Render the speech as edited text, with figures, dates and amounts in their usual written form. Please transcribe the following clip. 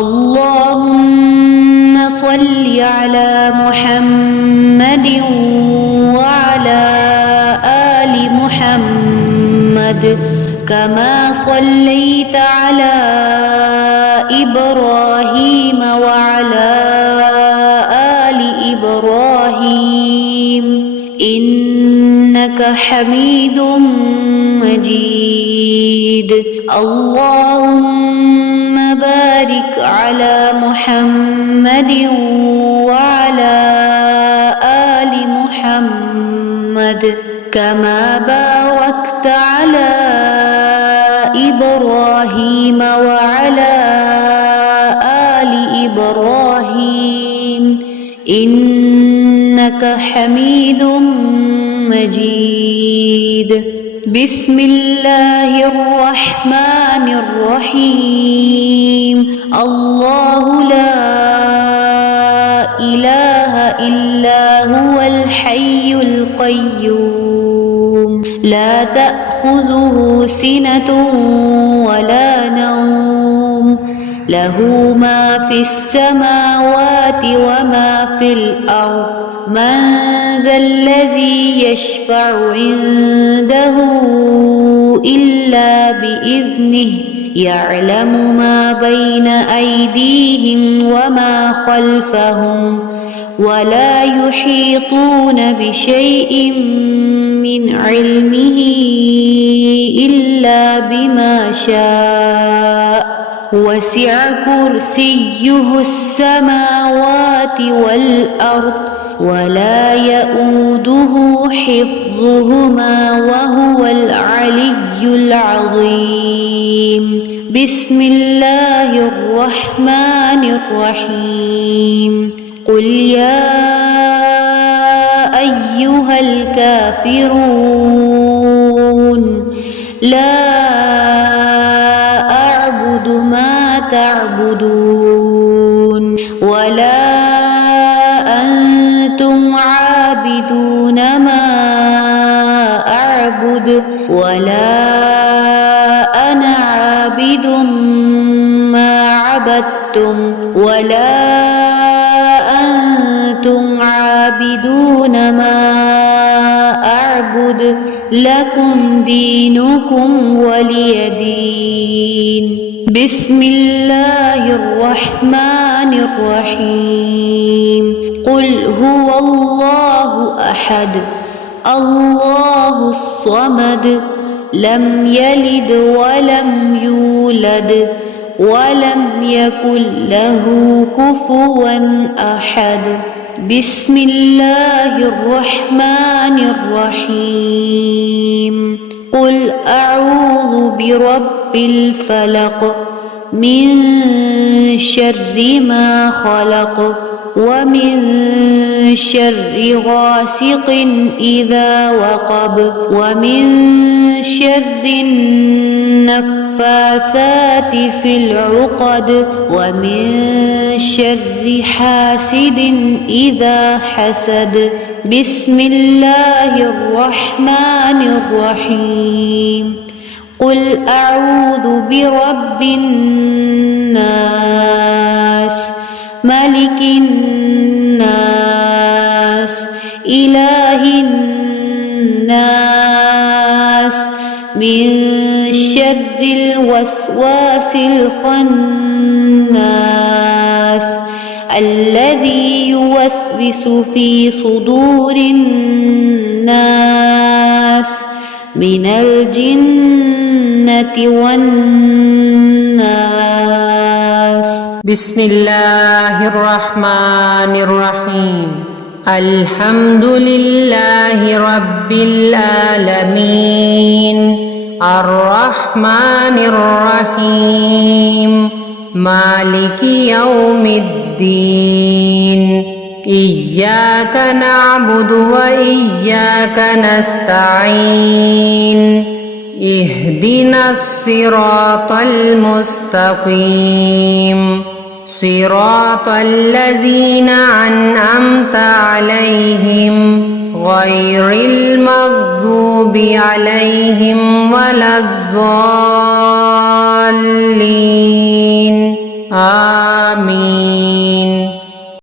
اللهم صل على محمد وعلى آل محمد كما صليت على إبراهيم وعلى آل إبراهيم إنك حميد مجيد. اللهم بارك على محمد وعلى آل محمد كما باركت على إبراهيم وعلى آل إبراهيم إنك حميد مجيد. بسم الله الرحمن الرحيم. الله لا إله إلا هو الحي القيوم لا تأخذه سنة ولا نوم له ما في السماوات وما في الأرض من ذا الذي يشفع عنده إلا بإذنه يعلم ما بين أيديهم وما خلفهم ولا يحيطون بشيء من علمه إلا بما شاء وسع كرسيه السماوات والأرض ولا يؤوده حفظهما وهو العلي العظيم. بسم الله الرحمن الرحيم. قل يا أيها الكافرون لا أعبد ما تعبدون ولا أنتم عابدون ما أعبد ولا أنا عابد ما عبدتم ولا أنتم عابدون ما أعبد لكم دينكم ولي دين. بسم الله الرحمن الرحيم. قل هو الله أحد الله الصمد لم يلد ولم يولد ولم يكن له كفوا أحد. بسم الله الرحمن الرحيم. قل أعوذ برب الفلق من شر ما خلق ومن شر غاسق إذا وقب ومن شر النفاثات في العقد ومن شر حاسد إذا حسد. بسم الله الرحمن الرحيم. قل أعوذ برب الناس ملك الناس إله الناس من شر الوسواس الخناس الذي يوسوس في صدور الناس من الجنة والناس. بسم الله الرحمن الرحيم. الحمد لله رب العالمين الرحمن الرحيم مالك يوم الدين إياك نعبد وإياك نستعين اهدنا الصراط المستقيم صراط الذين أنعمت عليهم غير المغضوب عليهم ولا الضالين آمين